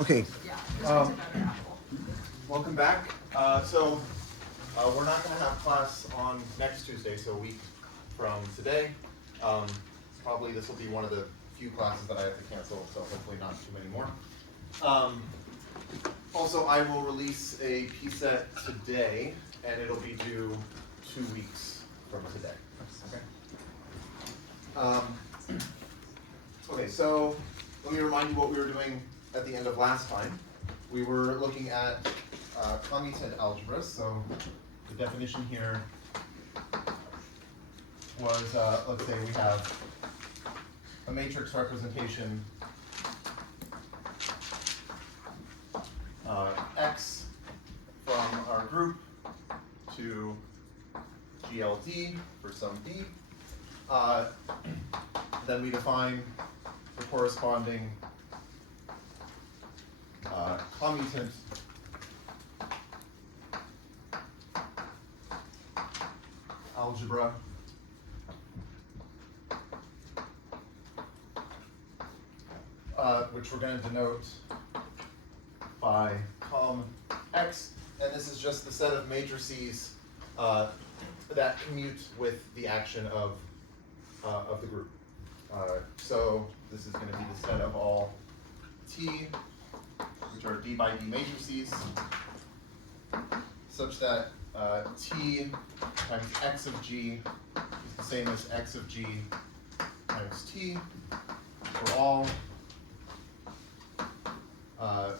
Okay. Welcome back. We're not going to have class on next Tuesday, so a week from today. Probably this will be one of the few classes that I have to cancel, so hopefully not too many more. Also, I will release a P-set today, and it'll be due 2 weeks from today. Okay. Okay, so let me remind you what we were doing at the end of last time. We were looking at commutant algebras. So the definition here was, let's say we have a matrix representation X from our group to GLD for some D. Then we define the corresponding commutant algebra which we're going to denote by com(x), and this is just the set of matrices that commute with the action of the group. So this is going to be the set of all T, which are D by D matrices, such that T times X of G is the same as X of G times T for all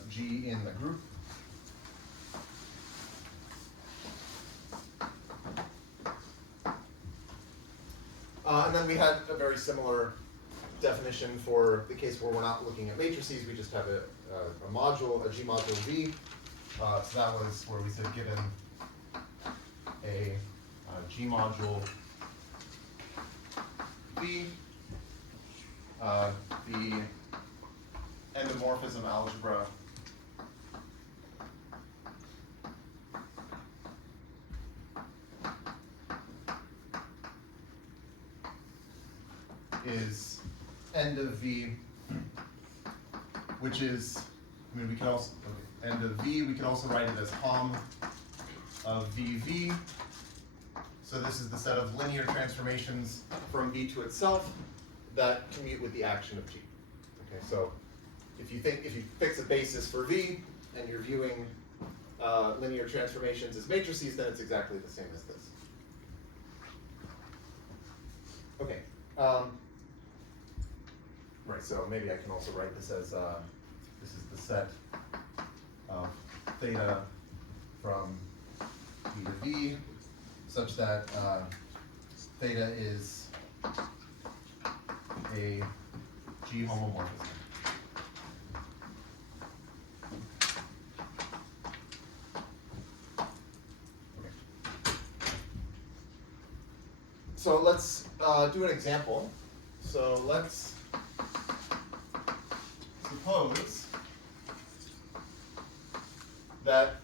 G in the group. And then we had a very similar definition for the case where we're not looking at matrices, we just have a module, a G module V. So that was where we said given a G module V, the endomorphism algebra is end of V, which is, I mean, we can also, end of V, we can also write it as com of VV. So this is the set of linear transformations from V to itself that commute with the action of G. Okay, so if you fix a basis for V and you're viewing linear transformations as matrices, then it's exactly the same as this. Okay. Right, so maybe I can also write this as, this is the set of theta from V to V, such that theta is a G homomorphism. Okay. So let's do an example. So let's suppose that,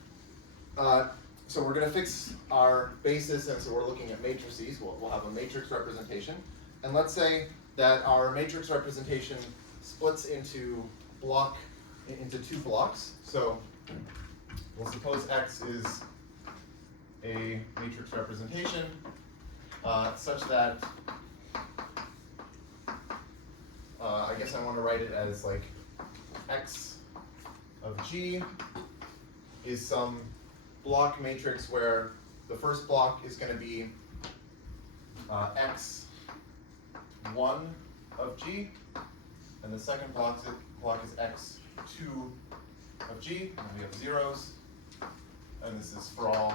so we're going to fix our basis, and so we're looking at matrices. We'll have a matrix representation. And let's say that our matrix representation splits into two blocks. So we'll suppose X is a matrix representation such that, I guess I want to write it as like X of G is some block matrix where the first block is going to be X1 of G, and the second block is X2 of G, and we have zeros, and this is for all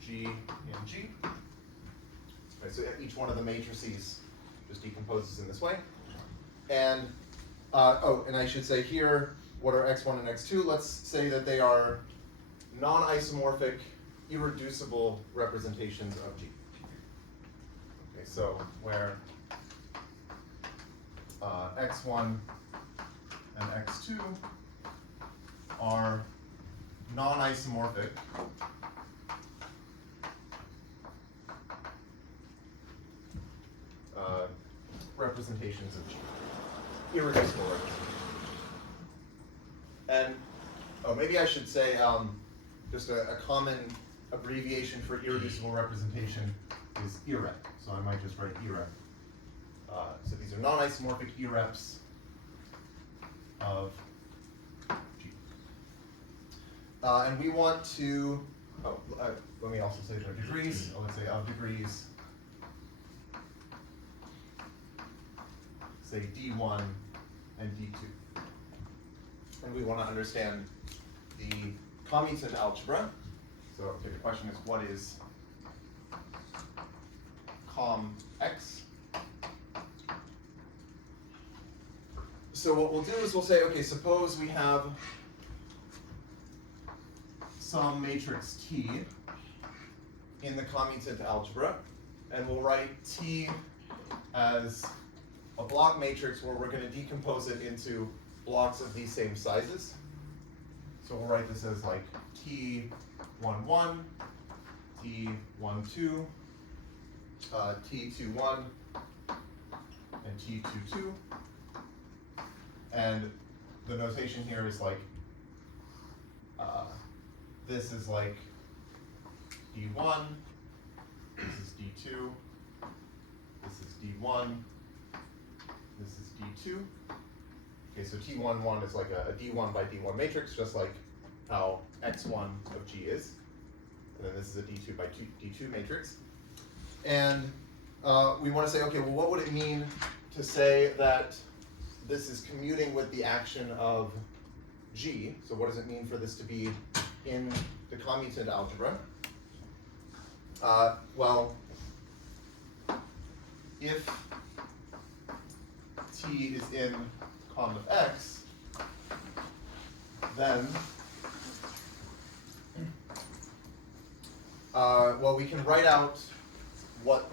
G in G. Okay, so each one of the matrices just decomposes in this way. And and I should say here, what are X1 and X2? Let's say that they are non-isomorphic, irreducible representations of G. Okay, so where X1 and X2 are non-isomorphic representations of G. Irreducible representations. And oh, maybe I should say just a common abbreviation for irreducible representation is irrep. So I might just write irrep. So these are non-isomorphic irreps of G. And we want to, let me also say their degrees. Let's say of degrees, say D1 and D2. And we want to understand the commutant algebra. So okay, the question is, what is com x? So what we'll do is we'll say, okay, suppose we have some matrix T in the commutant algebra, and we'll write T as a block matrix where we're going to decompose it into blocks of these same sizes. So we'll write this as like T11, T12, T21, and T22. And the notation here is like, this is like D1, this is D2, this is D1, this is D2. Okay, so T11 is like a D1 by D1 matrix, just like how X1 of G is. And then this is a D2 by D2 matrix. And we want to say, okay, well, what would it mean to say that this is commuting with the action of G? So what does it mean for this to be in the commutant algebra? Well, if T is in comm of X, then well, we can write out what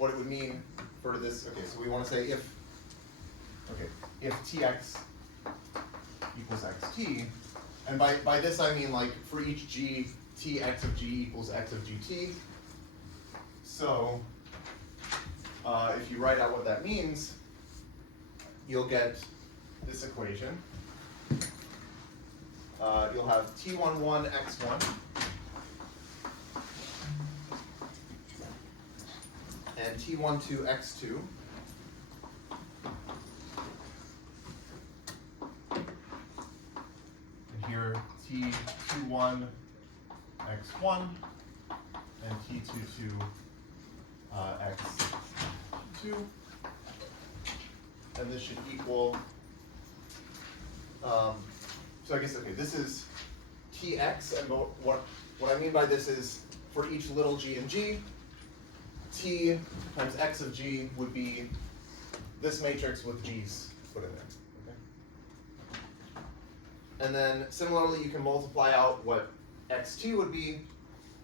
it would mean for this. Okay, so we want to say if Tx equals xt, and by this I mean like for each G, Tx of G equals x of gt. So if you write out what that means, you'll get this equation. You'll have T11 x1 and T12 x2 and here T21 x1 and T22 x2, and this should equal so I guess, okay, this is Tx, and what I mean by this is for each little g in G, T times x of G would be this matrix with G's put in there. Okay? And then similarly, you can multiply out what xt would be,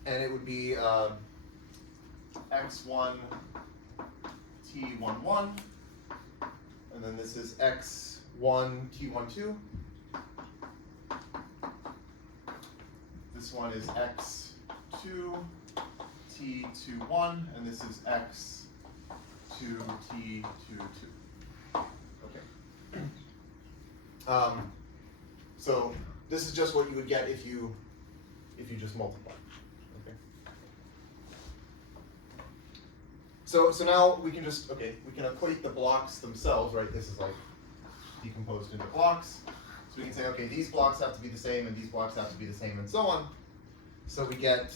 and it would be x1 T11, and then this is x1 T12. This one is x2 T21, and this is x2 T22. Okay. So this is just what you would get if you just multiply. Okay. So now we can just we can equate the blocks themselves, right? This is like decomposed into blocks. So we can say, okay, these blocks have to be the same, and these blocks have to be the same, and so on. So we get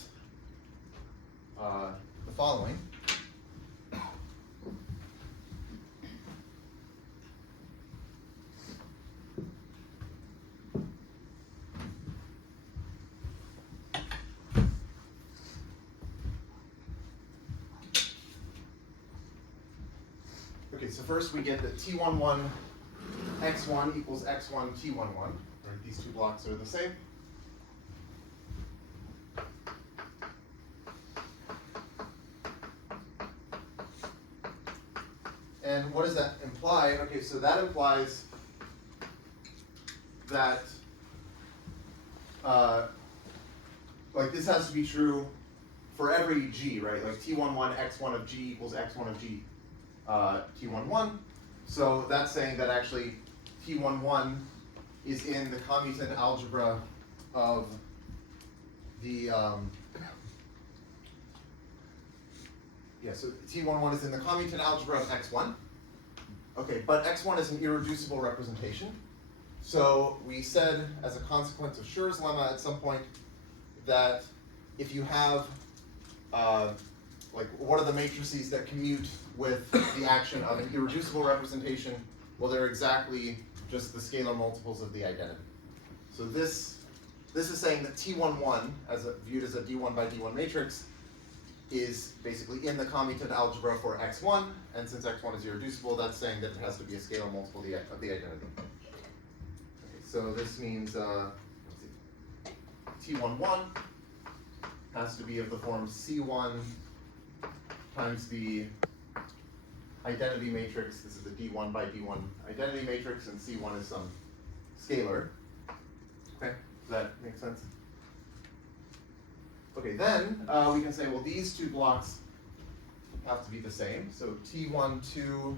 the following. Okay, so first we get that T11 x1 equals x1 T11. Right? These two blocks are the same. And what does that imply? Okay, so that implies that like this has to be true for every G, right? Like T11 x1 of G equals x1 of G T11. So that's saying that actually T11 is in the commutant algebra of the, so T11 is in the commutant algebra of x1. Okay, but x1 is an irreducible representation. So we said, as a consequence of Schur's lemma at some point, that if you have, what are the matrices that commute with the action of an irreducible representation? Well, they're exactly just the scalar multiples of the identity. So this is saying that T11, viewed as a D1 by D1 matrix, is basically in the commutant algebra for x1, and since x1 is irreducible, that's saying that it has to be a scalar multiple of the identity. Okay, so this means T11 has to be of the form C1 times the identity matrix. This is the D1 by D1 identity matrix, and C1 is some scalar. Okay, does that make sense? Okay, then we can say, well, these two blocks have to be the same. So T12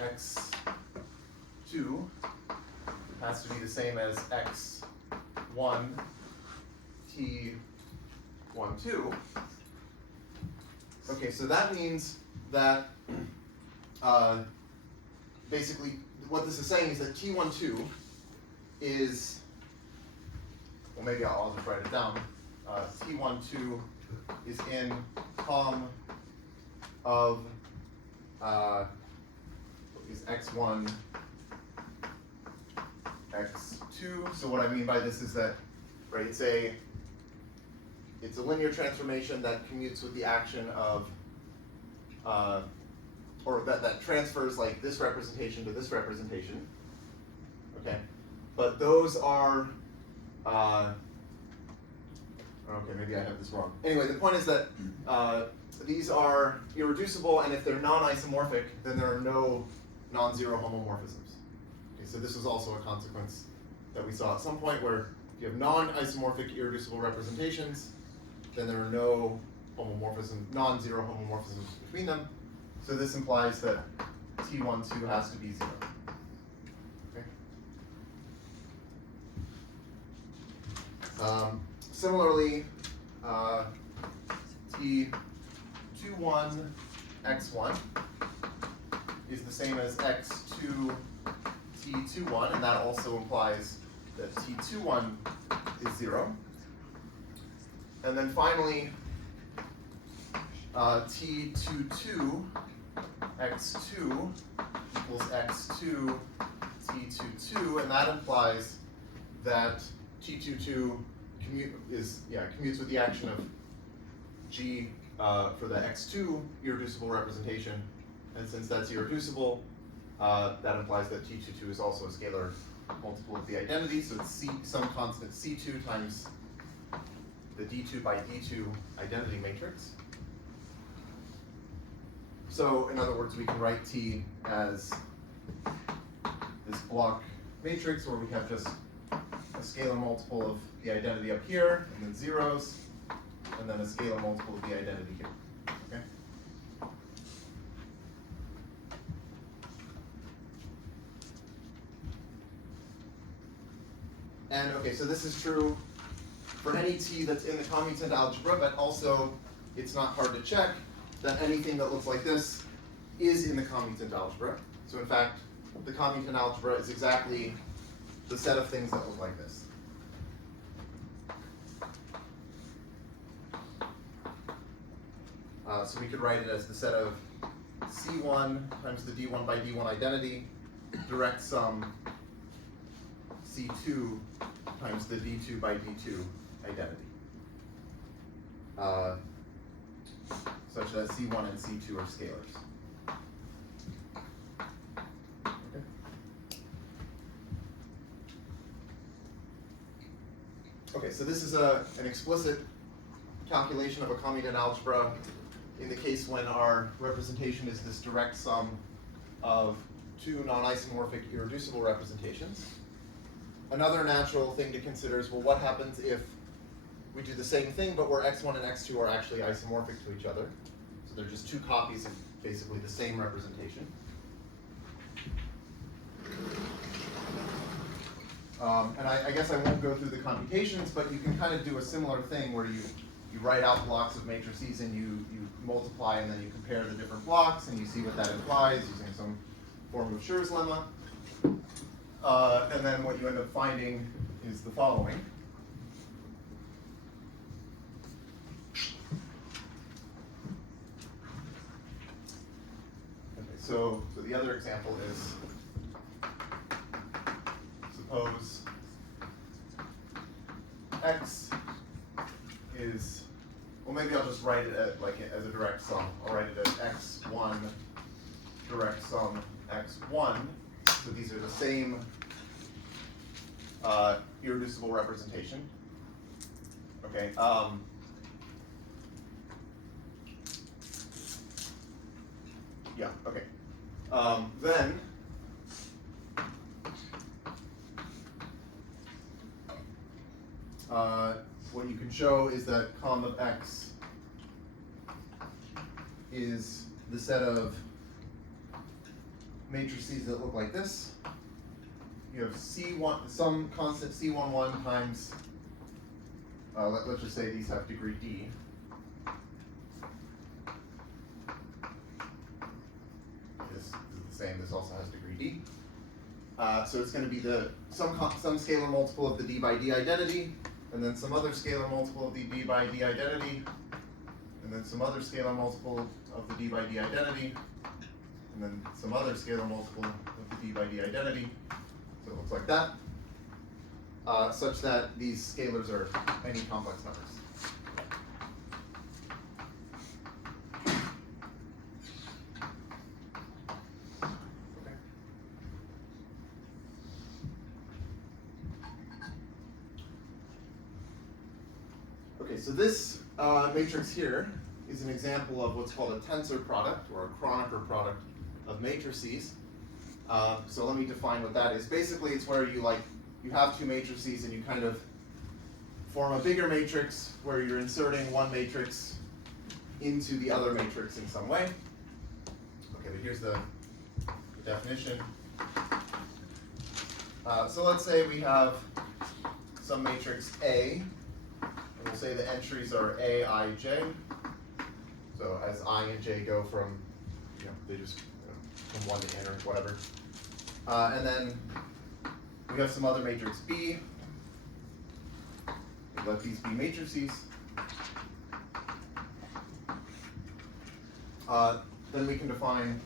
x2 has to be the same as x1 T12. Okay, so that means that basically what this is saying is that T12 is, well, maybe I'll just write it down. T12 is in comm of is x1, x2. So what I mean by this is that, right, it's a linear transformation that commutes with the action of, or that transfers like this representation to this representation. Okay, but those are, okay, maybe I have this wrong. Anyway, the point is that these are irreducible, and if they're non-isomorphic, then there are no non-zero homomorphisms. Okay, so this is also a consequence that we saw at some point, where if you have non-isomorphic irreducible representations, then there are no non-zero homomorphisms between them. So this implies that T12 has to be 0. Okay. Similarly, T21 x1 is the same as x2 T21, and that also implies that T21 is 0. And then finally, T22 x2 equals x2 T22, and that implies that T22 commutes with the action of G for the x2 irreducible representation, and since that's irreducible, that implies that T22 is also a scalar multiple of the identity, so it's some constant C2 times the D2 by D2 identity matrix. So in other words, we can write T as this block matrix where we have just a scalar multiple of the identity up here, and then zeros, and then a scalar multiple of the identity here. Okay? And okay, so this is true for any T that's in the commutant algebra, but also it's not hard to check that anything that looks like this is in the commutant algebra. So in fact, the commutant algebra is exactly the set of things that look like this. So we could write it as the set of C1 times the D1 by D1 identity, direct sum C2 times the D2 by D2 identity, such that C1 and C2 are scalars. Okay. Okay, so this is an explicit calculation of a commutant algebra in the case when our representation is this direct sum of two non-isomorphic irreducible representations. Another natural thing to consider is, well, what happens if we do the same thing, but where x1 and x2 are actually isomorphic to each other? So they're just two copies of basically the same representation. And I guess I won't go through the computations, but you can kind of do a similar thing where you write out blocks of matrices and you multiply and then you compare the different blocks and you see what that implies using some form of Schur's lemma. And then what you end up finding is the following. Okay, so the other example is, suppose x is, well, maybe I'll just write it as a direct sum. I'll write it as x1 direct sum x1. So these are the same irreducible representation. Okay. Yeah. Okay. Then what you can show is that comm of x is the set of matrices that look like this. You have C1, some constant C11 times, let's just say these have degree D. This is the same, this also has degree D. So it's going to be some scalar multiple of the D by D identity, and then some other scalar multiple of the D by D identity, and then some other scalar multiple of the D by D identity, and then some other scalar multiple of the D by D identity. So it looks like that, such that these scalars are any complex numbers. Okay. Okay, so this matrix here is an example of what's called a tensor product or a Kronecker product of matrices. So let me define what that is. Basically, it's where you have two matrices and you kind of form a bigger matrix where you're inserting one matrix into the other matrix in some way. Okay, but here's the definition. So let's say we have some matrix A, and we'll say the entries are A, I, J. So as I and J go from, they just from 1 to n or whatever. And then we have some other matrix B. We let these be matrices. Then we can define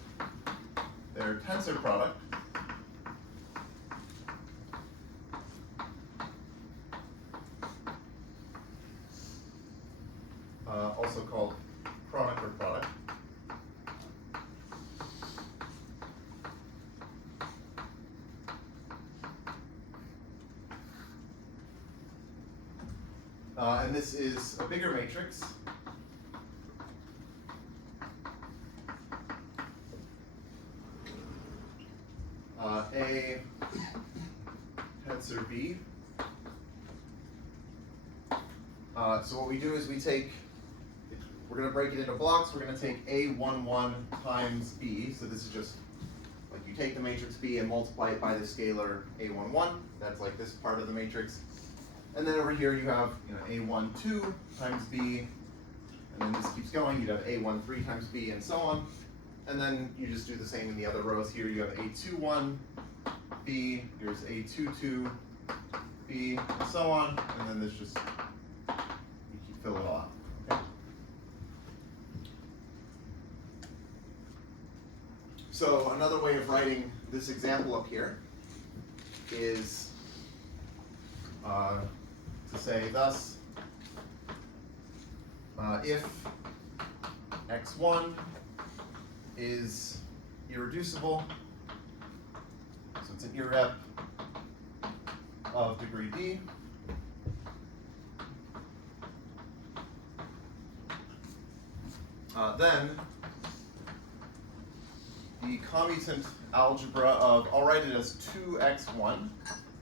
their tensor product. Also called Kronecker product. And this is a bigger matrix. A tensor B. So what we do is we're going to break it into blocks. We're going to take A11 times B. So this is just like you take the matrix B and multiply it by the scalar A11. That's like this part of the matrix. And then over here you have A12 times B, and then this keeps going. You'd have A13 times B, and so on. And then you just do the same in the other rows. Here you have A21 B, here's A22 B, and so on. And then there's just, you keep filling it all out. Okay? So another way of writing this example up here is to say thus, if x1 is irreducible, so it's an irrep of degree D, then the commutant algebra of, I'll write it as 2x1,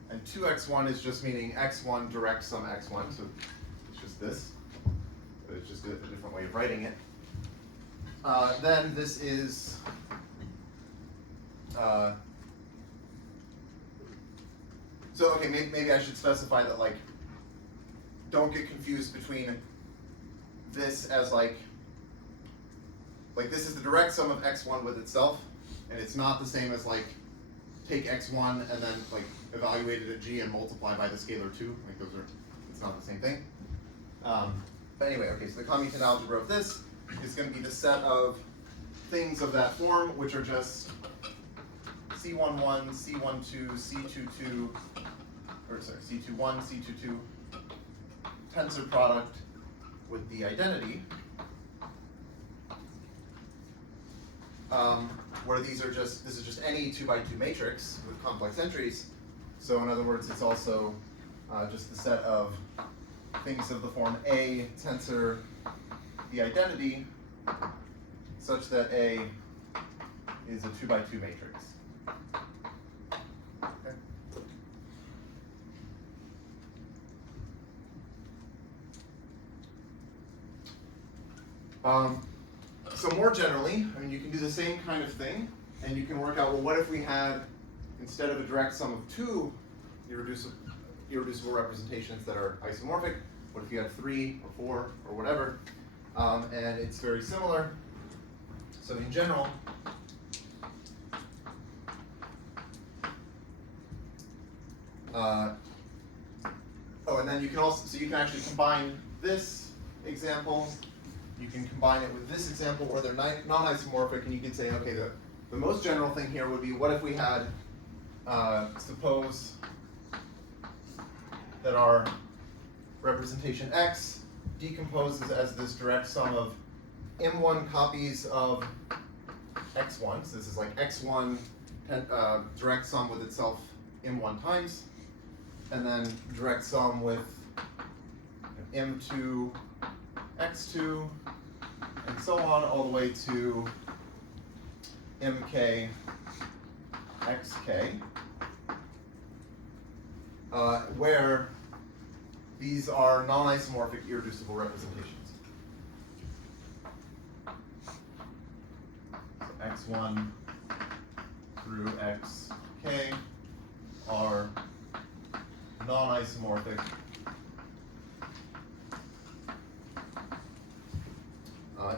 and 2x1 is just meaning x1 direct sum x1, so it's just this, but it's just a different way of writing it. Then this is So okay, maybe I should specify that, like, don't get confused between this as like this is the direct sum of x1 with itself, and it's not the same as like take x1 and then like evaluate it at g and multiply by the scalar 2. Like those are, it's not the same thing. But anyway, okay, so the commutant algebra of this is going to be the set of things of that form, which are just C11, C12, C22, or sorry, C21, C22, tensor product with the identity, where these are just, this is just any 2x2 matrix with complex entries. So in other words, it's also just the set of things of the form A tensor the identity such that A is a 2x2 matrix. Okay. So more generally, I mean, you can do the same kind of thing, and you can work out, well, what if we had, instead of a direct sum of two irreducible representations that are isomorphic, what if you had 3 or 4 or whatever? And it's very similar. So in general, and then you can also, so you can actually combine this example, you can combine it with this example where they're non-isomorphic, and you can say, okay, the most general thing here would be, what if we had, suppose that our representation x decomposes as this direct sum of m1 copies of x1, so this is like x1 direct sum with itself m1 times, and then direct sum with m2 x2, and so on, all the way to mk xk, where these are non-isomorphic irreducible representations. So x1 through xk are non-isomorphic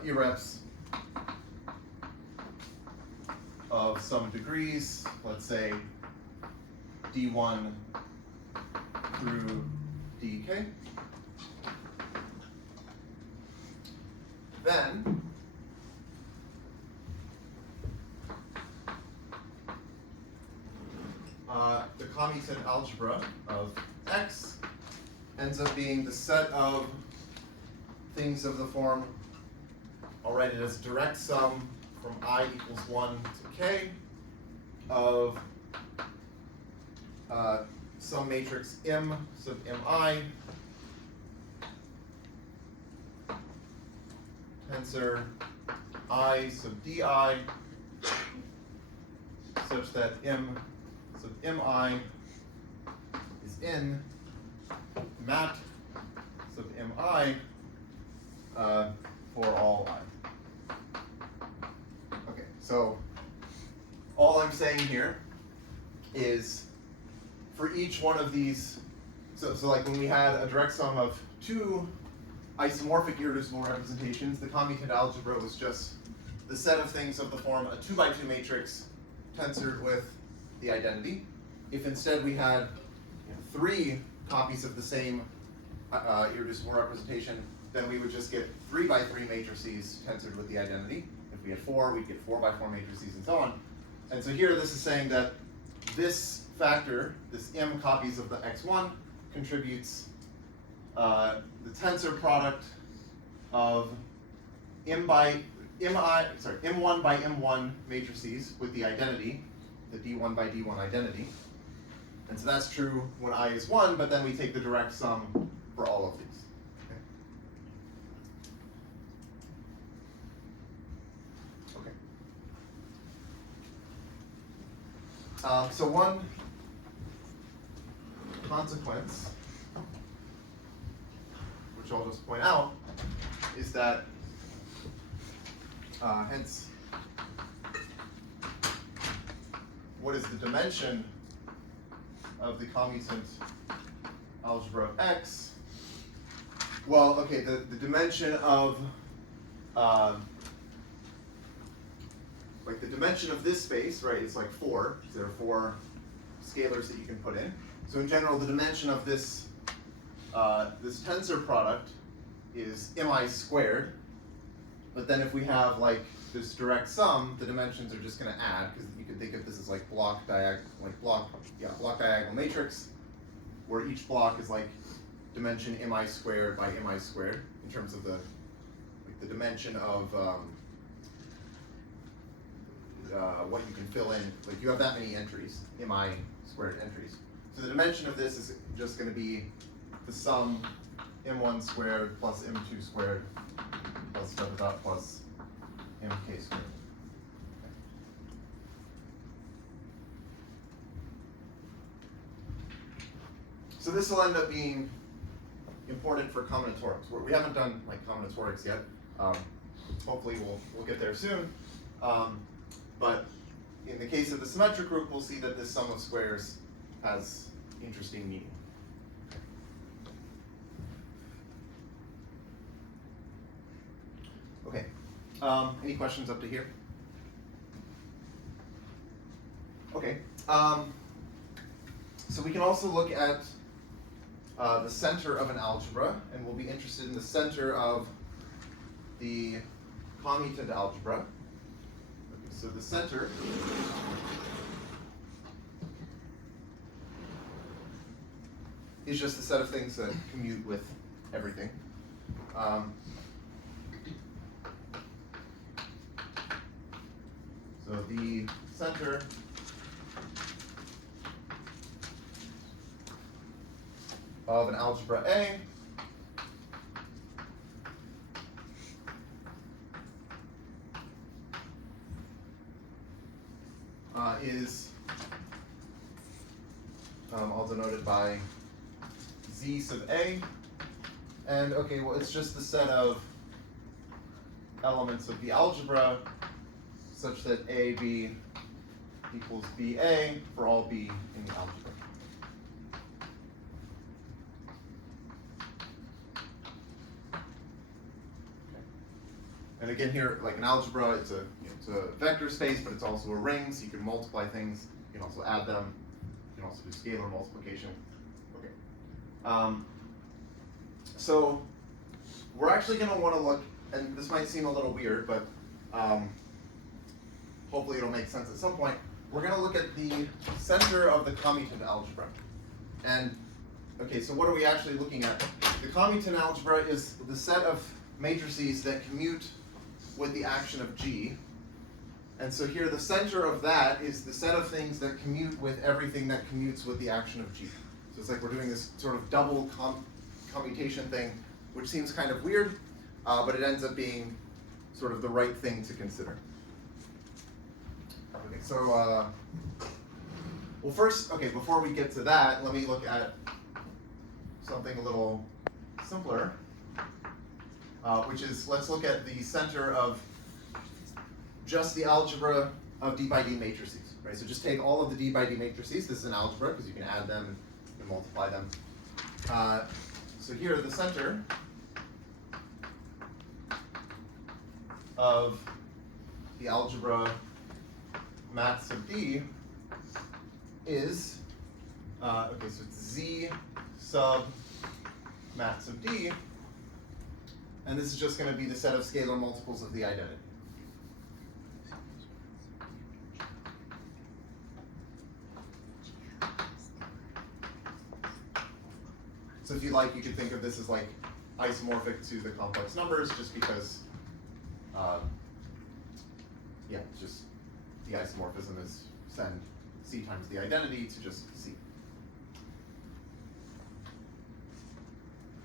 irreps of some degrees, let's say d1 through dk. Then the commutant algebra of x ends up being the set of things of the form, I'll write it as direct sum from I equals 1 to k of some matrix M sub mi tensor I sub di such that M sub mi is in mat sub mi for all I. Okay, so all I'm saying here is for each one of these, so like when we had a direct sum of two isomorphic irreducible representations, the commutant algebra was just the set of things of the form a 2x2 matrix tensored with the identity. If instead we had 3 copies of the same irreducible representation, then we would just get 3x3 matrices tensored with the identity. If we had 4, we'd get 4x4 matrices and so on. And so here this is saying that this factor, this m copies of the x1, contributes the tensor product of m1 by m1 matrices with the identity, the d1 by d1 identity. And so that's true when I is 1, but then we take the direct sum for all of these. So one consequence, which I'll just point out, is that hence, what is the dimension of the commutant algebra of X, well, okay, the dimension of like the dimension of this space, right, is like 4. So there are 4 scalars that you can put in. So in general, the dimension of this this tensor product is mi squared. But then if we have like this direct sum, the dimensions are just going to add, because you could think of this as like block diagonal matrix, where each block is like dimension mi squared by mi squared in terms of the dimension of what you can fill in. Like you have that many entries, mi squared entries. So the dimension of this is just going to be the sum m1 squared plus m2 squared plus dot dot plus mk squared. So this will end up being important for combinatorics. We haven't done like combinatorics yet. Hopefully we'll get there soon. But in the case of the symmetric group, we'll see that this sum of squares has interesting meaning. Okay. Any questions up to here? Okay. So we can also look at the center of an algebra, and we'll be interested in the center of the commutant algebra. Okay, so the center is just the set of things that commute with everything. So the center of an algebra A is all denoted by Z sub A. And okay, well, it's just the set of elements of the algebra such that AB equals BA for all B in the algebra. Okay. And again here, like an algebra, it's a vector space, but it's also a ring, so you can multiply things, you can also add them, you can also do scalar multiplication. Okay. So we're actually going to want to look, and this might seem a little weird, but hopefully it'll make sense at some point. We're going to look at the center of the commutant algebra. And okay, so what are we actually looking at? The commutant algebra is the set of matrices that commute with the action of G. And so here the center of that is the set of things that commute with everything that commutes with the action of G. So it's like we're doing this sort of double commutation thing, which seems kind of weird, but it ends up being sort of the right thing to consider. Okay, so, well first, okay, before we get to that, let me look at something a little simpler, which is, let's look at the center of just the algebra of d by d matrices, right? So just take all of the d by d matrices. This is an algebra because you can add them and multiply them. So here, the center of the algebra mat sub d is, okay, so it's z sub mat sub d, and this is just going to be the set of scalar multiples of the identity. So if you like, you could think of this as like isomorphic to the complex numbers, just because, yeah, just the isomorphism is send C times the identity to just C.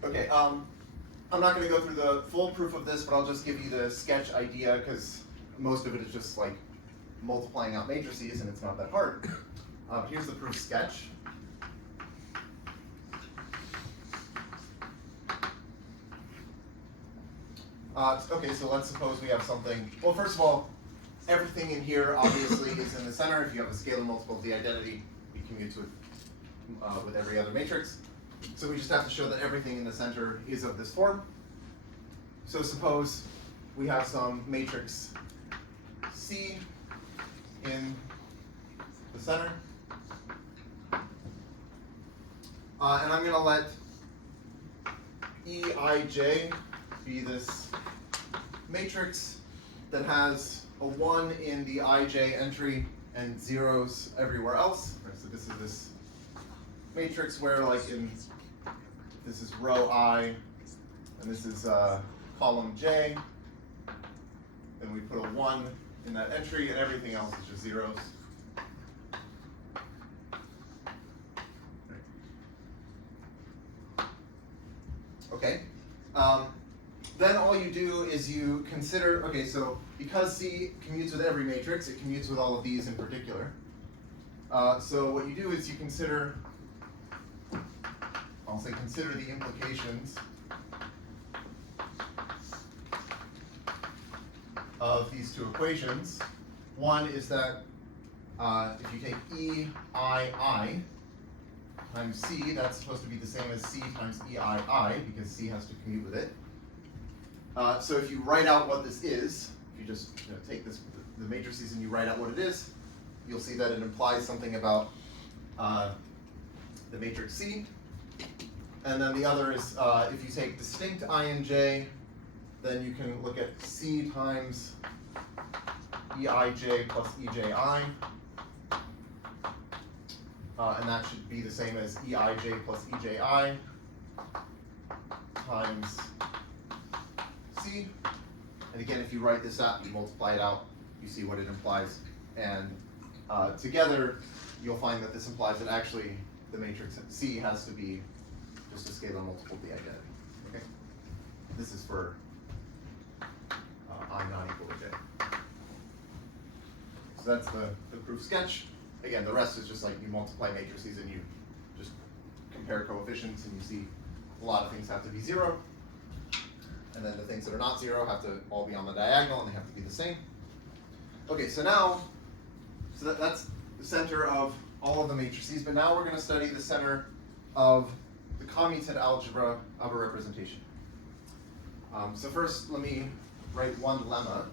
Okay, I'm not going to go through the full proof of this, but I'll just give you the sketch idea, because most of it is just like multiplying out matrices, and it's not that hard. Here's the proof sketch. Okay, so let's suppose we have something. Well, first of all, everything in here obviously is in the center. If you have a scalar multiple of the identity, you commute with with every other matrix. So we just have to show that everything in the center is of this form. So suppose we have some matrix C in the center. And I'm going to let Eij be this matrix that has a 1 in the ij entry and zeros everywhere else. Right, so this is this matrix where, like, this is row I, and this is column J. Then we put a 1 in that entry, and everything else is just zeros. Okay. Then all you do is you consider, okay, so because C commutes with every matrix, it commutes with all of these in particular. So what you do is you consider, I'll say consider the implications of these two equations. One is that if you take EII times C, that's supposed to be the same as C times EII, because C has to commute with it. So if you write out what this is, if you just take the matrices and you write out what it is, you'll see that it implies something about the matrix C. And then the other is if you take distinct I and J, then you can look at C times EIJ plus EJI. And that should be the same as EIJ plus EJI times C. And again, if you write this out, you multiply it out, you see what it implies. And together, you'll find that this implies that actually the matrix C has to be just a scalar multiple of the identity. Okay? This is for I not equal to J. So that's the proof sketch. Again, the rest is just like you multiply matrices and you just compare coefficients, and you see a lot of things have to be 0. And then the things that are not 0 have to all be on the diagonal, and they have to be the same. Okay, so now, that's the center of all of the matrices, but now we're going to study the center of the commutant algebra of a representation. So first, let me write one lemma,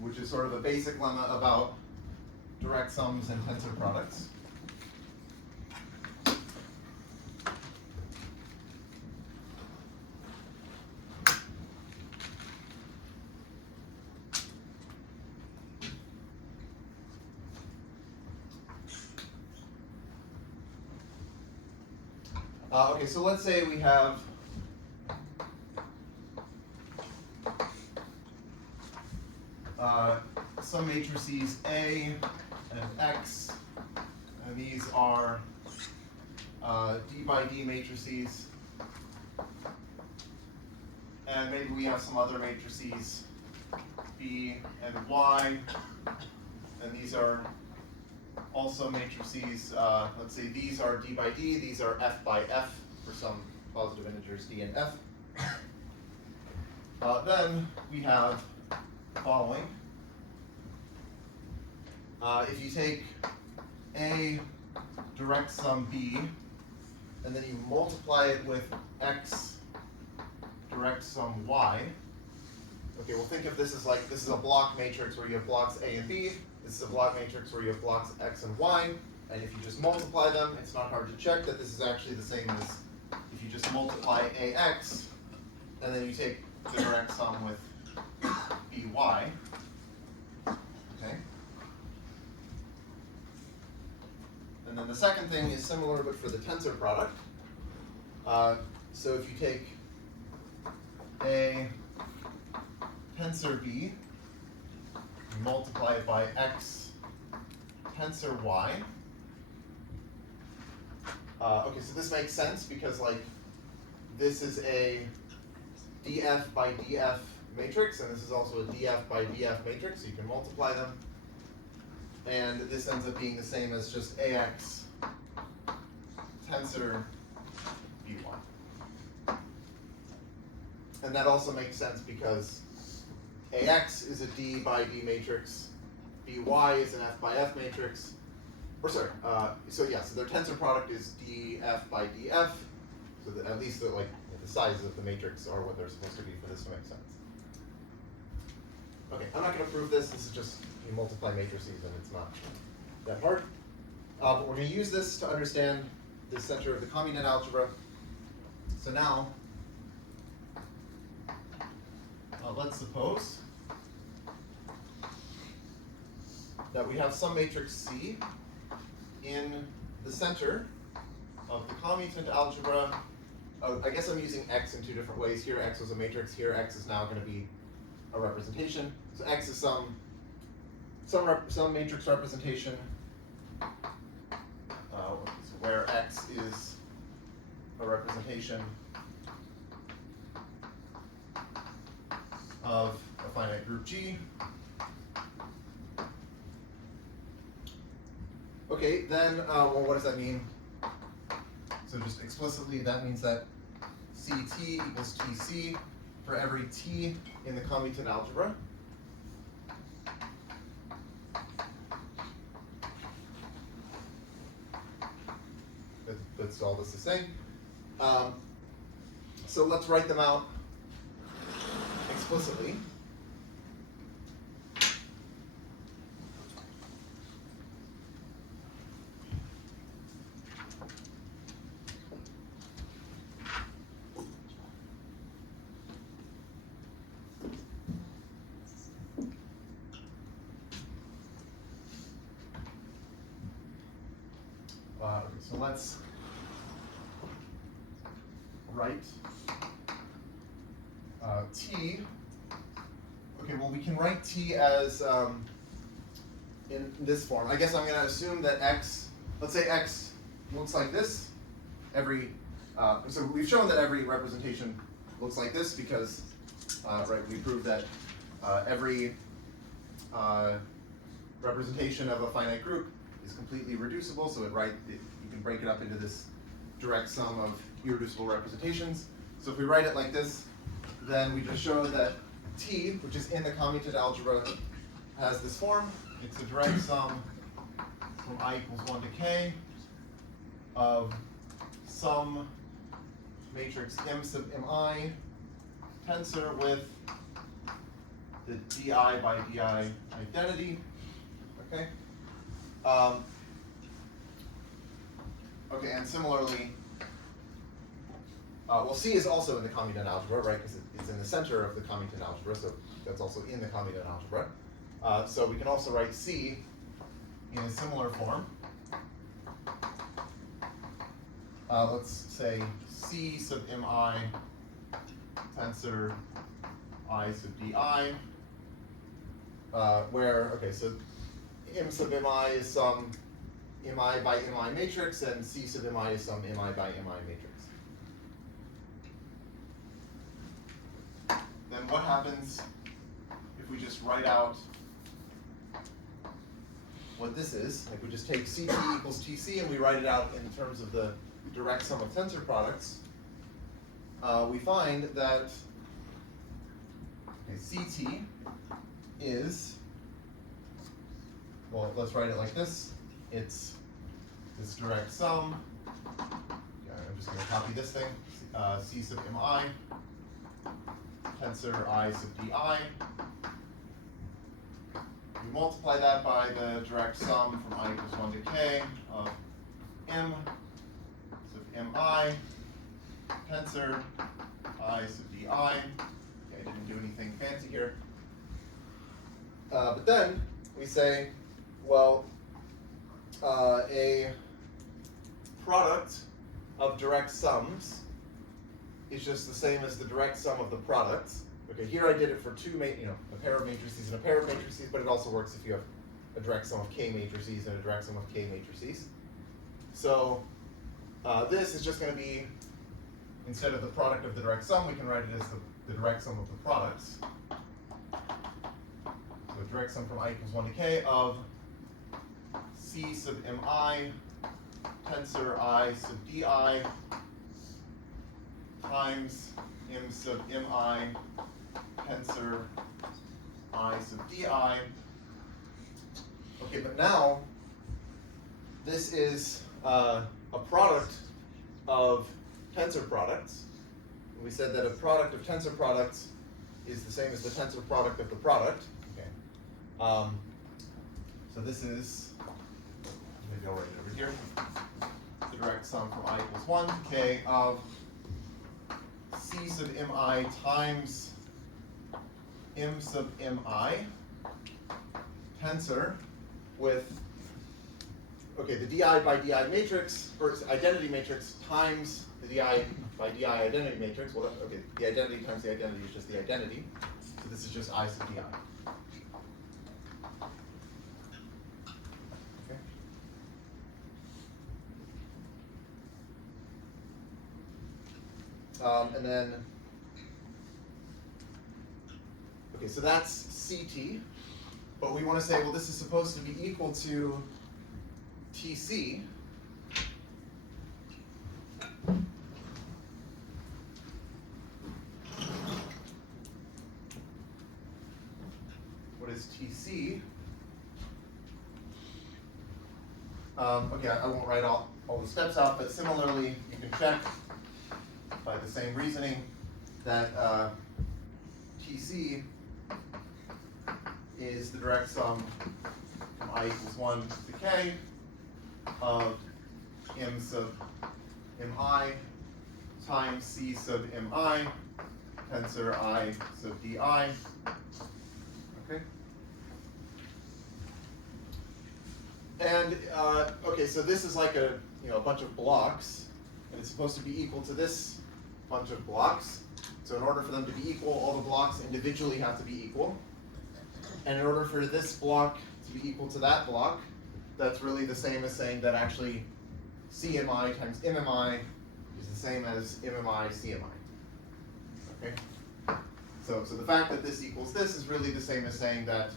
which is sort of a basic lemma about direct sums and tensor products. Okay, so let's say we have some matrices A and X, and these are D by D matrices, and maybe we have some other matrices B and Y, and these are also matrices, let's say these are D by D, these are F by F for some positive integers D and F. Then we have the following. If you take A direct sum B, and then you multiply it with X direct sum Y, okay, well think of this as like, this is a block matrix where you have blocks A and B. This is a block matrix where you have blocks X and Y, and if you just multiply them, it's not hard to check that this is actually the same as if you just multiply AX, and then you take the direct sum with BY. Okay? And then the second thing is similar, but for the tensor product. So if you take a tensor B, you multiply it by X tensor Y. Okay, so this makes sense because like this is a df by df matrix, and this is also a df by df matrix, so you can multiply them. And this ends up being the same as just AX tensor BY. And that also makes sense because AX is a D by D matrix, by is an f by f matrix, or sorry, so their tensor product is df by df, so that at least the sizes of the matrix are what they're supposed to be for this to make sense. Okay, I'm not going to prove this. This is just you multiply matrices and it's not that hard. But we're going to use this to understand the center of the commutant algebra. So now, let's suppose that we have some matrix C in the center of the commutant algebra. I guess I'm using X in two different ways. Here X was a matrix, here X is now going to be a representation. So X is some matrix representation where X is a representation of a finite group G. Okay, then, well, what does that mean? So just explicitly, that means that CT equals TC for every T in the commutant algebra. That's all this is saying. So let's write them out explicitly. So let's write T. Okay, well, we can write T as in this form. I guess I'm going to assume that X, let's say X looks like this. So we've shown that every representation looks like this because, right, we proved that every representation of a finite group is completely reducible, so you can break it up into this direct sum of irreducible representations. So if we write it like this, then we just show that T, which is in the commutant algebra, has this form. It's a direct sum from I equals 1 to k of some matrix M sub mi tensor with the di by di identity. Okay. Okay, and similarly, well, C is also in the commutant algebra, right? Because it's in the center of the commutant algebra, so that's also in the commutant algebra. So we can also write C in a similar form. Let's say C sub mi tensor I sub di, where, okay, so M sub mi is some mi by mi matrix, and C sub mi is some mi by mi matrix. Then what happens if we just write out what this is? Like we just take CT equals TC and we write it out in terms of the direct sum of tensor products. We find that CT is, well, let's write it like this. It's this direct sum. Yeah, I'm just going to copy this thing. C sub mi tensor I sub di. We multiply that by the direct sum from I equals 1 to k of m sub mi tensor I sub di. Okay, I didn't do anything fancy here. But then we say, well, a product of direct sums is just the same as the direct sum of the products. Okay, here I did it for a pair of matrices and a pair of matrices, but it also works if you have a direct sum of k matrices and a direct sum of k matrices. So this is just going to be, instead of the product of the direct sum, we can write it as the direct sum of the products. So direct sum from I equals 1 to k of C sub mi tensor I sub di times m sub mi tensor I sub di Okay, but now this is a product of tensor products. We said that a product of tensor products is the same as the tensor product of the product. Okay. So this is, maybe I'll write it over here, the direct sum from I equals 1 to k of C sub mi times m sub mi tensor with, okay, the di by di matrix, or identity matrix times the di by di identity matrix. Well, okay, the identity times the identity is just the identity. So this is just I sub di. Okay. And then, okay, so that's CT, but we want to say, well, this is supposed to be equal to TC. What is TC? Okay, I won't write all the steps out, but similarly, you can check by the same reasoning that TC is the direct sum from I equals 1 to k of m sub mi times C sub mi tensor I sub di. Okay. And okay, so this is like a bunch of blocks, and it's supposed to be equal to this bunch of blocks. So in order for them to be equal, all the blocks individually have to be equal. And in order for this block to be equal to that block, that's really the same as saying that actually CMI times MMI is the same as MMI CMI. Okay? So the fact that this equals this is really the same as saying that,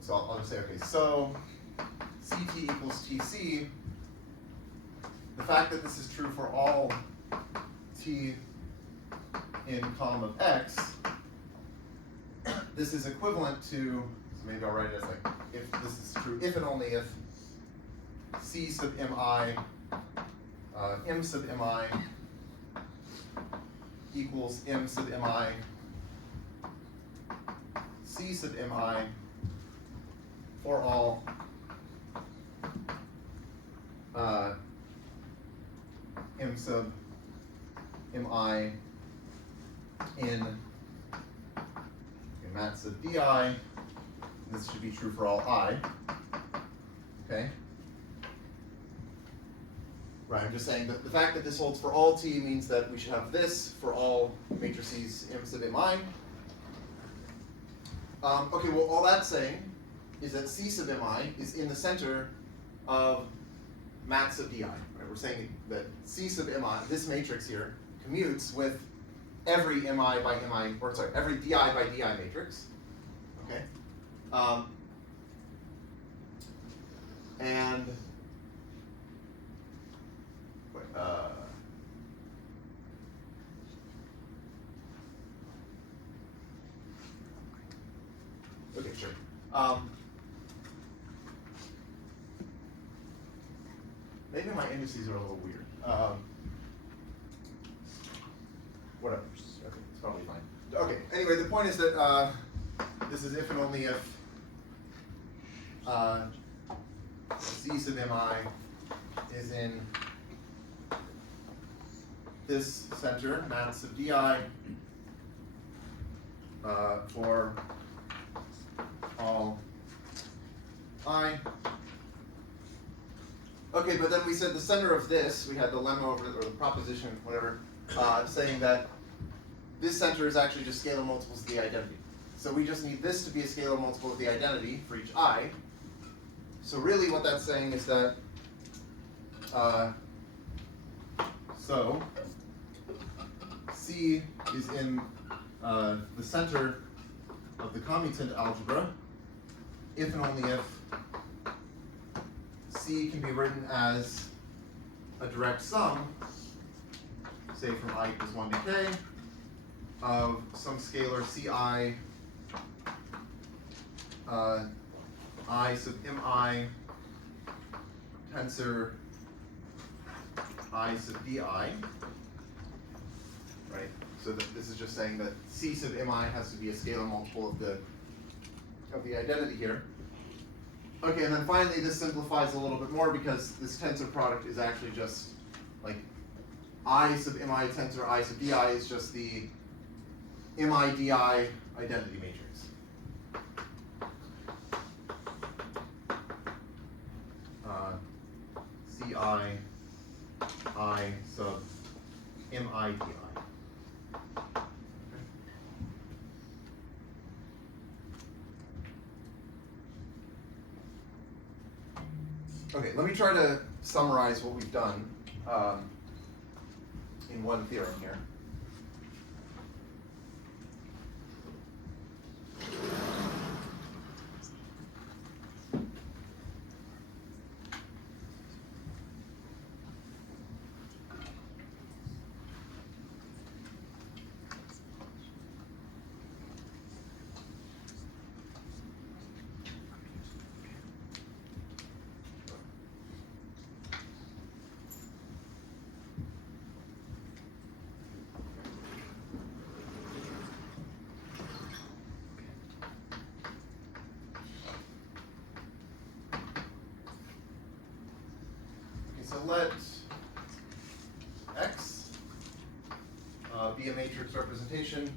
so I'll just say, okay, so CT equals TC. The fact that this is true for all t in column of x, this is equivalent to, so maybe I'll write it as like, if this is true, if and only if C sub mi, m sub mi equals m sub mi, C sub mi for all m sub mi in mat sub di. This should be true for all I. Okay? Right, I'm just saying that the fact that this holds for all t means that we should have this for all matrices m sub mi. Okay, well, all that's saying is that C sub mi is in the center of mat sub di. Right? We're saying that C sub mi, this matrix here, commutes with every mi by mi, or sorry, every di by di matrix. Okay? And okay, sure. Maybe my indices are a little weird. Whatever. Okay, it's probably fine. Okay. Anyway, the point is that this is if and only if C sub mi is in this center, mat sub di, for all I. Okay, but then we said the center of this, we had the lemma over, or the proposition, whatever, saying that this center is actually just scalar multiples of the identity. So we just need this to be a scalar multiple of the identity for each I. So really what that's saying is that, so C is in the center of the commutant algebra, if and only if C can be written as a direct sum, say from I equals 1 to k, of some scalar Ci I sub mi tensor I sub di, right? So this is just saying that C sub mi has to be a scalar multiple of the identity here. Okay, and then finally this simplifies a little bit more because this tensor product is actually just like I sub mi tensor I sub di is just the mi di identity matrix. Ci I sub mi di. Okay, let me try to summarize what we've done in one theorem here. So let X be a matrix representation.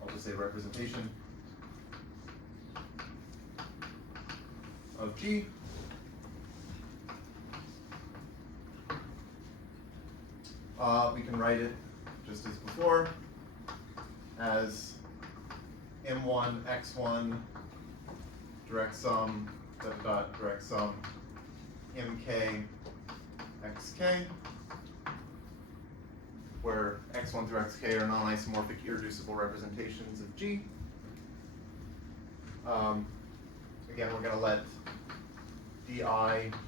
I'll just say representation of G. We can write it just as before as M1 X1 direct sum dot direct sum mk xk, where x1 through xk are non-isomorphic irreducible representations of G. Again, we're going to let di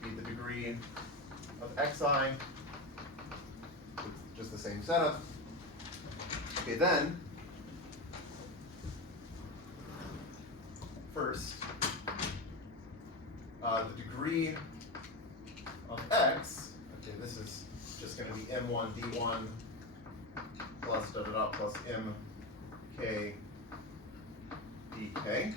be the degree of xi, just the same setup. Okay, then, first, the degree of x, okay, this is just going to be m1 d1 plus da da da plus mk dk. Okay,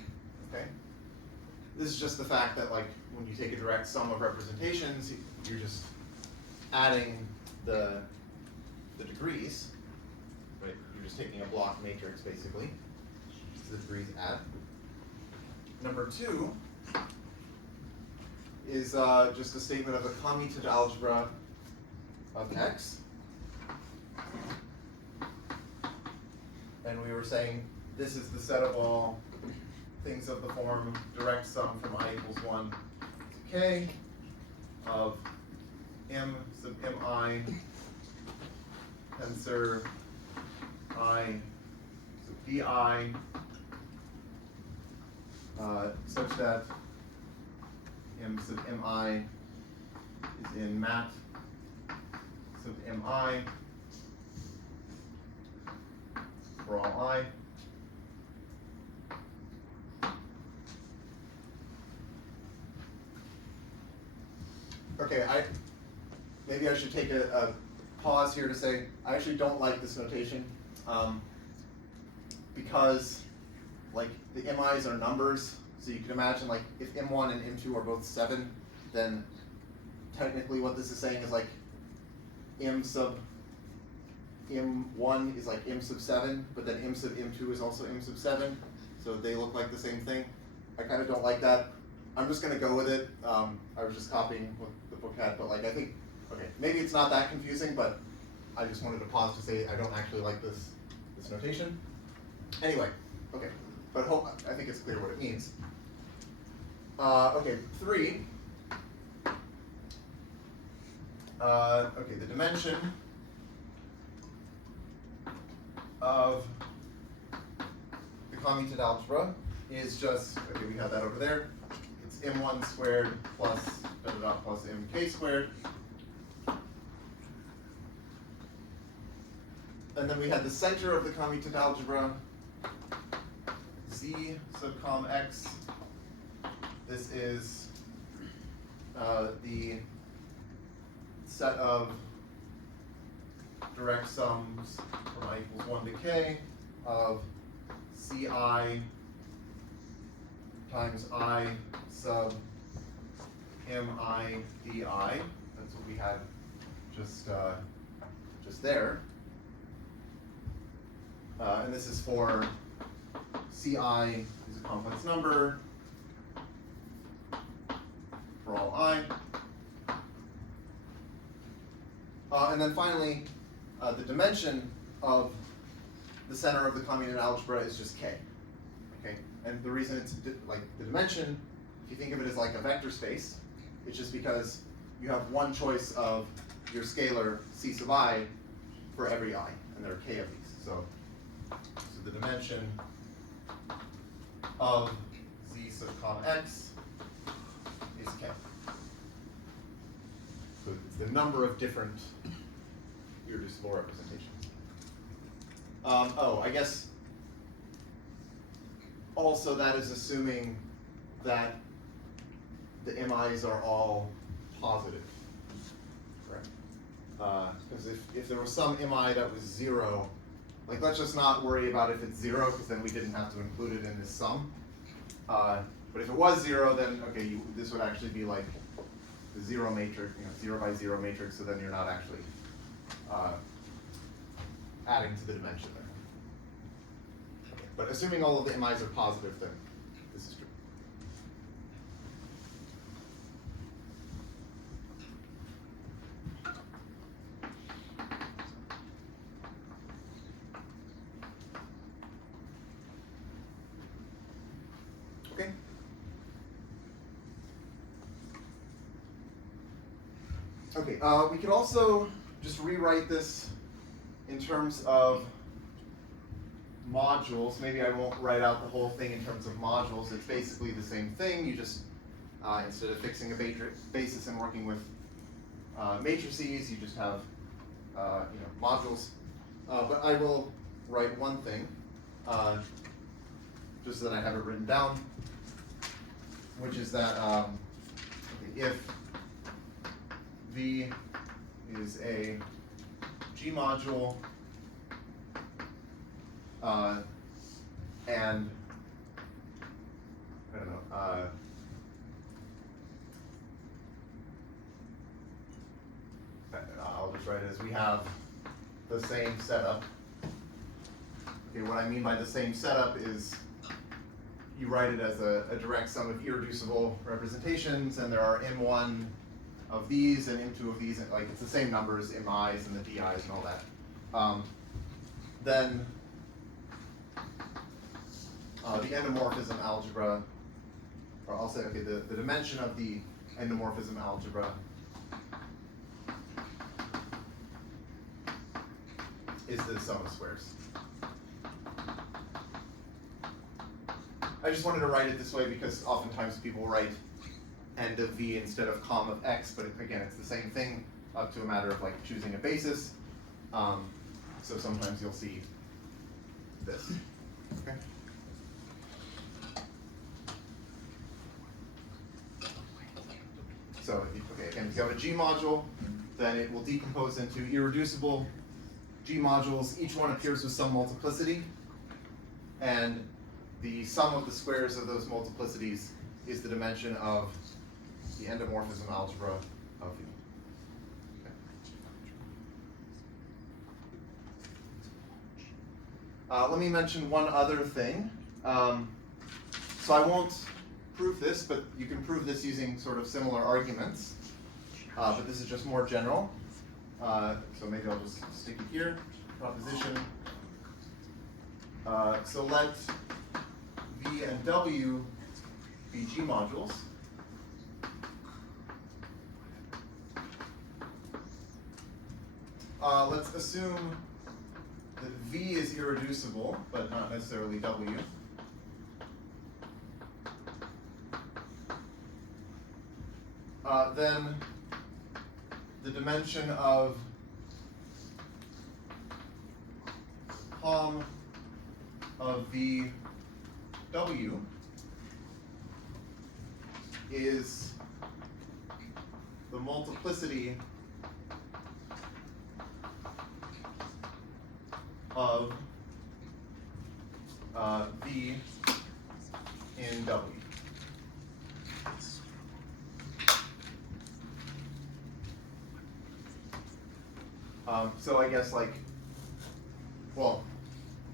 this is just the fact that like when you take a direct sum of representations, you're just adding the degrees, right? You're just taking a block matrix basically. So the degrees add. Number two is just a statement of a commutant algebra of X. And we were saying this is the set of all things of the form direct sum from I equals 1 to k of m sub mi tensor I sub di such that m sub mi is in mat sub mi for all I. Okay, maybe I should take a pause here to say I actually don't like this notation because like the mi's are numbers. So you can imagine like if m1 and m2 are both 7, then technically what this is saying is like m sub m1 is like m sub 7, but then m sub m2 is also m sub 7. So they look like the same thing. I kind of don't like that. I'm just going to go with it. I was just copying what the book had, but like I think, okay, maybe it's not that confusing, but I just wanted to pause to say I don't actually like this notation. Anyway, okay, but I think it's clear what it means. Okay, 3. Okay, the dimension of the commutant algebra is just, okay, we have that over there. It's m1 squared plus da da da plus mk squared. And then we had the center of the commutant algebra is Z sub com X. This is the set of direct sums from I equals 1 to k of Ci times I sub mi di. That's what we had just there. And this is for Ci is a complex number for all I. And then finally, the dimension of the center of the commutant algebra is just k. Okay, and the reason it's like the dimension, if you think of it as like a vector space, it's just because you have one choice of your scalar C sub I for every I, and there are k of these. So the dimension of Z sub com X is k. So it's the number of different irreducible representations. I guess also that is assuming that the MIs are all positive, correct? Because if there was some MI that was 0, like let's just not worry about if it's 0, because then we didn't have to include it in this sum. But if it was 0, then okay, this would actually be like the 0 matrix, 0 by 0 matrix, so then you're not actually adding to the dimension there. Okay. But assuming all of the MIs are positive, then this is true. Okay. Okay, we could also just rewrite this in terms of modules. Maybe I won't write out the whole thing in terms of modules. It's basically the same thing. You just, instead of fixing a basis and working with matrices, you just have modules. But I will write one thing, just so that I have it written down, which is that if V is a G module and I don't know, I'll just write it as we have the same setup. Okay, what I mean by the same setup is you write it as a direct sum of irreducible representations, and there are M1 of these and M2 of these, and like it's the same numbers, MIs and the DIs and all that. Then the endomorphism algebra, or I'll say, okay, the dimension of the endomorphism algebra is the sum of squares. I just wanted to write it this way because oftentimes people write end of V instead of comm of X, but again, it's the same thing up to a matter of like choosing a basis. So sometimes you'll see this. Okay. So again, if you have a G module, then it will decompose into irreducible G modules. Each one appears with some multiplicity, and the sum of the squares of those multiplicities is the dimension of the endomorphism algebra of V. Okay. Let me mention one other thing. So I won't prove this, but you can prove this using sort of similar arguments. But this is just more general. So maybe I'll just stick it here. Proposition. So let V and W be G modules. Let's assume that V is irreducible, but not necessarily W. Then the dimension of comm of V W is the multiplicity of V in W. So I guess like, well,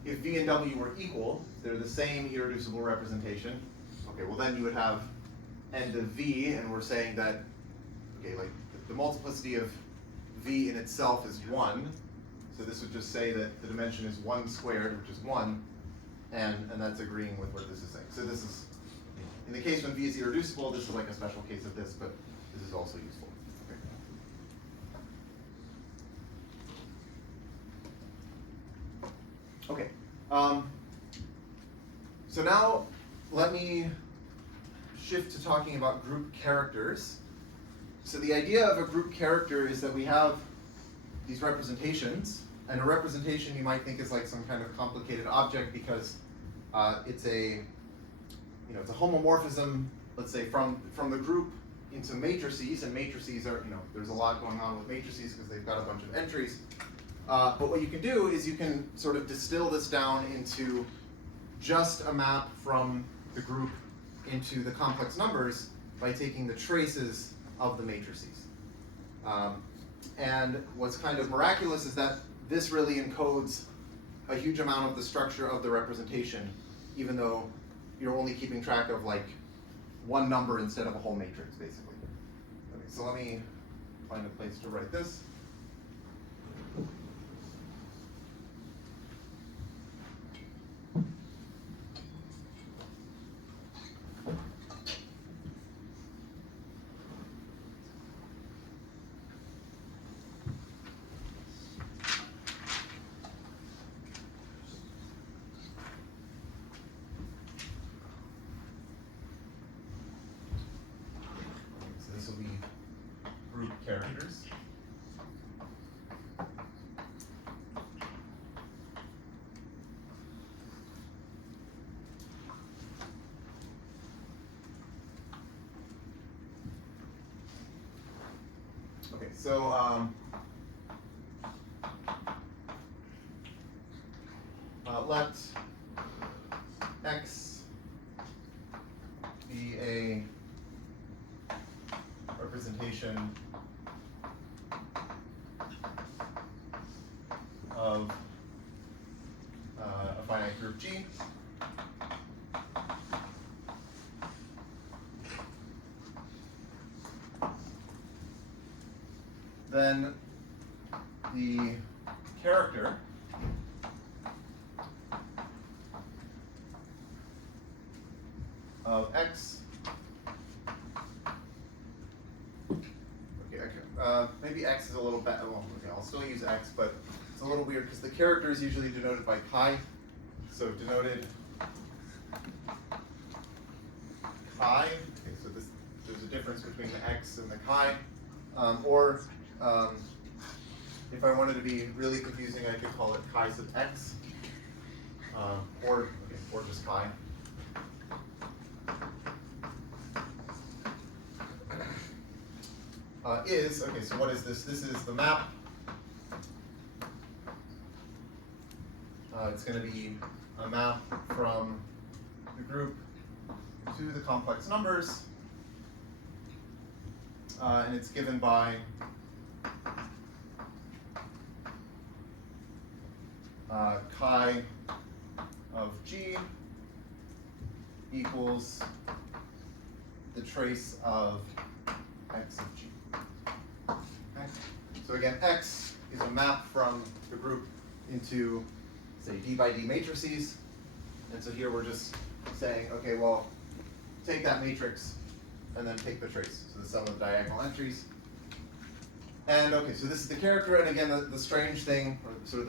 if V and W were equal, they're the same irreducible representation. Okay, well then you would have end of V, and we're saying that, okay, like the multiplicity of V in itself is 1. So this would just say that the dimension is 1 squared, which is 1, and that's agreeing with what this is saying. So this is, in the case when V is irreducible, this is like a special case of this, but this is also useful. Okay. So now let me shift to talking about group characters. So the idea of a group character is that we have these representations, and a representation you might think is like some kind of complicated object because it's a homomorphism, let's say, from the group into matrices, and matrices are, there's a lot going on with matrices because they've got a bunch of entries. But what you can do is you can sort of distill this down into just a map from the group into the complex numbers by taking the traces of the matrices. And what's kind of miraculous is that this really encodes a huge amount of the structure of the representation, even though you're only keeping track of like one number instead of a whole matrix, basically. Okay, so let me find a place to write this. This will be group characters. Okay, so let X be a representation of a finite group G. Then the character of X, maybe X is a little better. Well, okay, I'll still use X, but it's a little weird because the character is usually denoted by chi. So denoted chi. Okay, so there's a difference between the X and the chi. If I wanted to be really confusing, I could call it chi sub X, or just chi. Okay, so what is this? This is the map. It's going to be a map from the group to the complex numbers, and it's given by chi of G equals the trace of X of G. Okay. So again, X is a map from the group into, say, D by D matrices. And so here we're just saying, okay, well, take that matrix and then take the trace. So the sum of diagonal entries. And okay, so this is the character, and again, the strange thing, or sort of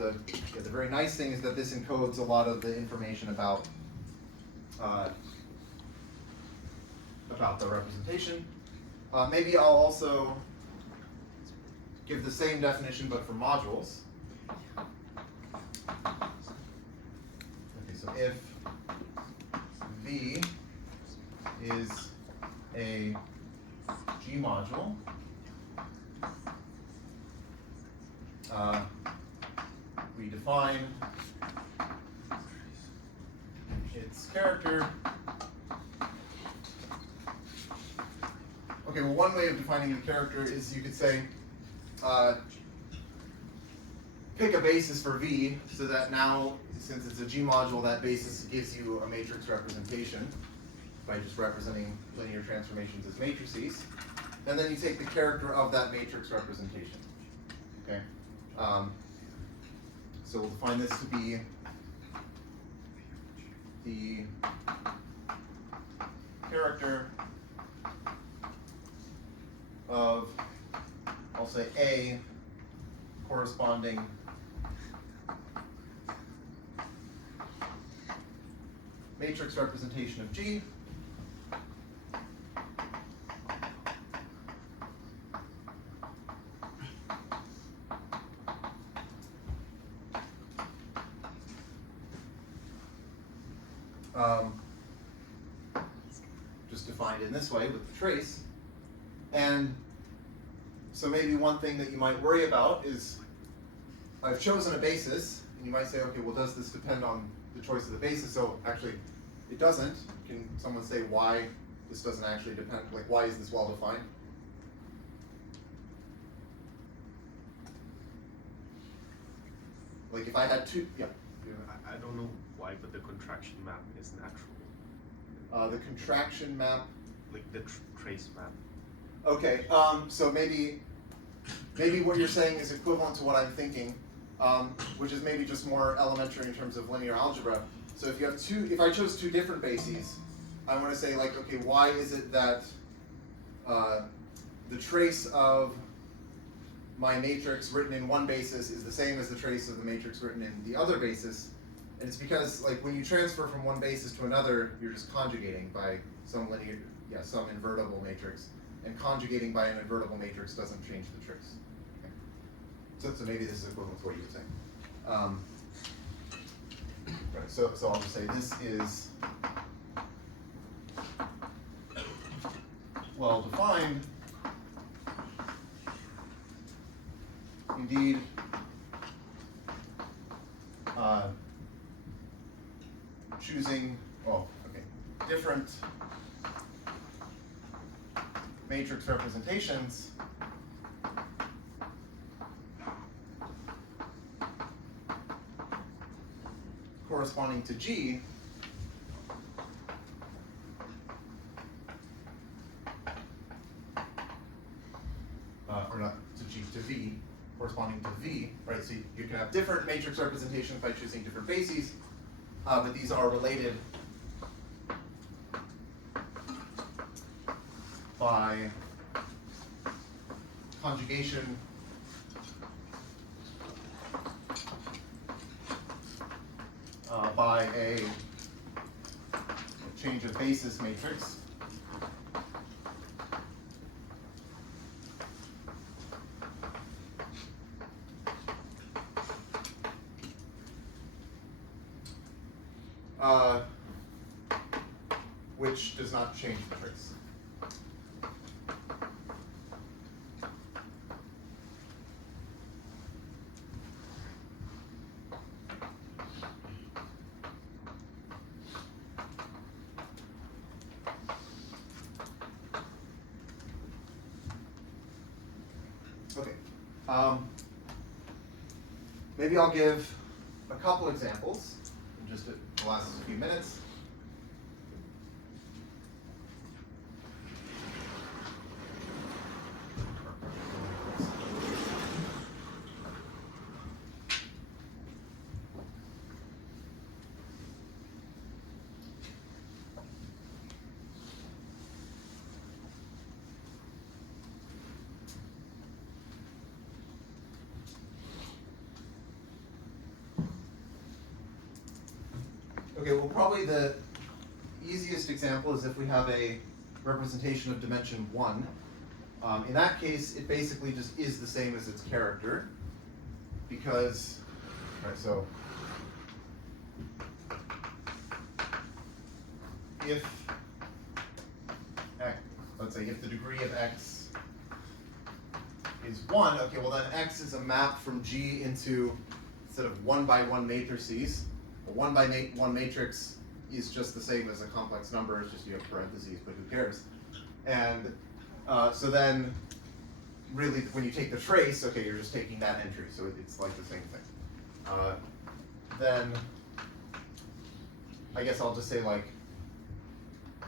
the very nice thing, is that this encodes a lot of the information about the representation. Maybe I'll also give the same definition, but for modules. Okay, so if V is a G module. We define its character. Okay, well, one way of defining the character is you could say, pick a basis for V, so that now, since it's a G module, that basis gives you a matrix representation by just representing linear transformations as matrices. And then you take the character of that matrix representation. Okay. So we'll define this to be the character of, I'll say, A corresponding matrix representation of G. Just defined in this way with the trace. And so maybe one thing that you might worry about is, I've chosen a basis, and you might say, okay, well, does this depend on the choice of the basis? So actually, it doesn't. Can someone say why this doesn't actually depend? Like, why is this well defined? Like, if I had two, yeah. I don't know why, but the contraction map is natural. The contraction map. Like the trace map. Okay, so maybe what you're saying is equivalent to what I'm thinking, which is maybe just more elementary in terms of linear algebra. So if you have if I chose two different bases, I want to say, like, okay, why is it that the trace of my matrix written in one basis is the same as the trace of the matrix written in the other basis? And it's because, like, when you transfer from one basis to another, you're just conjugating by some linear, some invertible matrix. And conjugating by an invertible matrix doesn't change the trace. Okay. So maybe this is equivalent to what you would say. Right, so I'll just say this is well defined. Indeed, choosing, different matrix representations corresponding to G or not to G, to V, corresponding to V, right? So you can have different matrix representations by choosing different bases, but these are related by conjugation by a change of basis matrix. Which does not change the trace. Okay. Maybe I'll give a couple examples in just the last few minutes. Okay, well, probably the easiest example is if we have a representation of dimension 1. In that case, it basically just is the same as its character, because, right, so if let's say if the degree of x is 1, okay, well then x is a map from G into, instead of 1 by 1 matrices, a 1 by 1 matrix is just the same as a complex number, it's just you have parentheses, but who cares? And so then, really, when you take the trace, okay, you're just taking that entry, so it's like the same thing. Then, I guess I'll just say like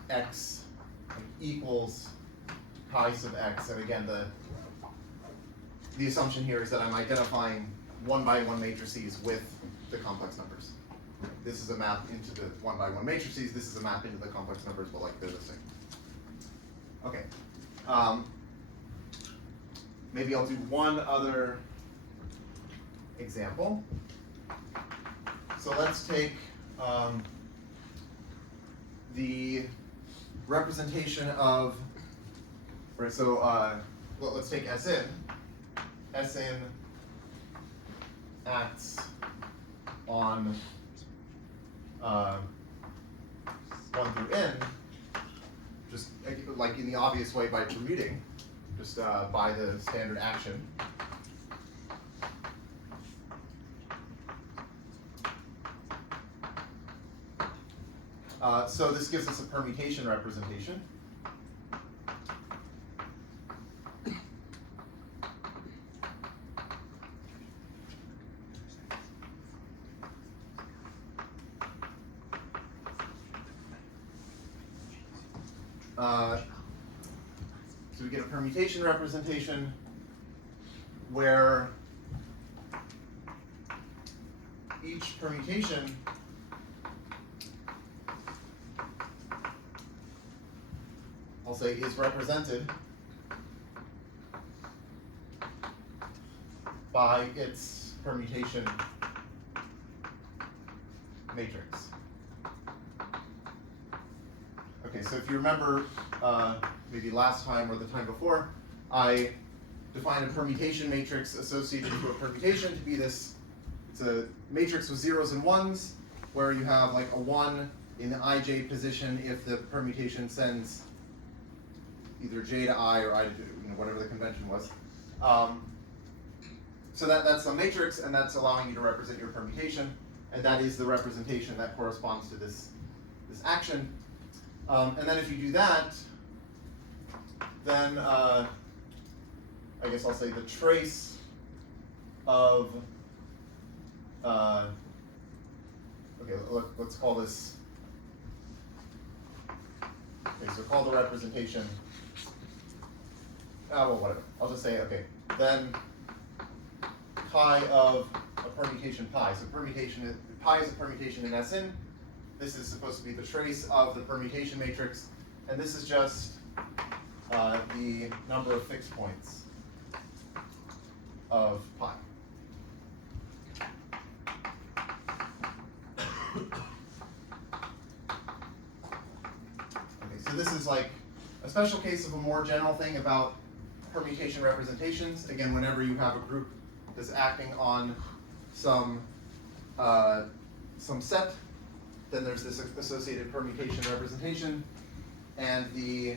x equals pi sub x, and again, the assumption here is that I'm identifying 1 by 1 matrices with the complex numbers. This is a map into the 1 by 1 matrices, this is a map into the complex numbers, but like they're the same. Okay. Maybe I'll do one other example. So let's take the representation of, right, so well, let's take Sn. Sn acts on 1 through n, just like in the obvious way by permuting, just by the standard action. So this gives us a permutation representation. So we get a permutation representation where each permutation I'll say is represented by its permutation matrix. Okay, so if you remember maybe last time or the time before, I defined a permutation matrix associated to a permutation to be this, it's a matrix with zeros and ones, where you have like a 1 in the ij position if the permutation sends either j to I or I to, whatever the convention was. So that's a matrix, and that's allowing you to represent your permutation, and that is the representation that corresponds to this action. And then if you do that, then I guess I'll say the trace of, okay, let's call this, okay, so call the representation, well, whatever, I'll just say, okay, then pi of a permutation pi. So permutation, pi is a permutation in Sn. This is supposed to be the trace of the permutation matrix, and this is just the number of fixed points of pi. Okay, so this is like a special case of a more general thing about permutation representations. Again, whenever you have a group that's acting on some set, then there's this associated permutation representation, and the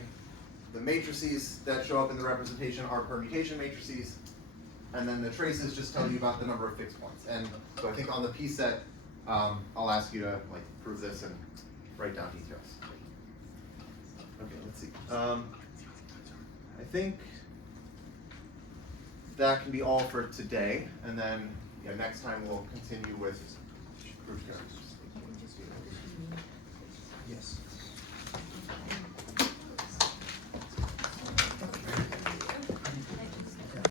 matrices that show up in the representation are permutation matrices, and then the traces just tell you about the number of fixed points. And so I think on the P set, I'll ask you to like prove this and write down details. Okay, let's see. I think that can be all for today, and then next time we'll continue with proof terms. Yes.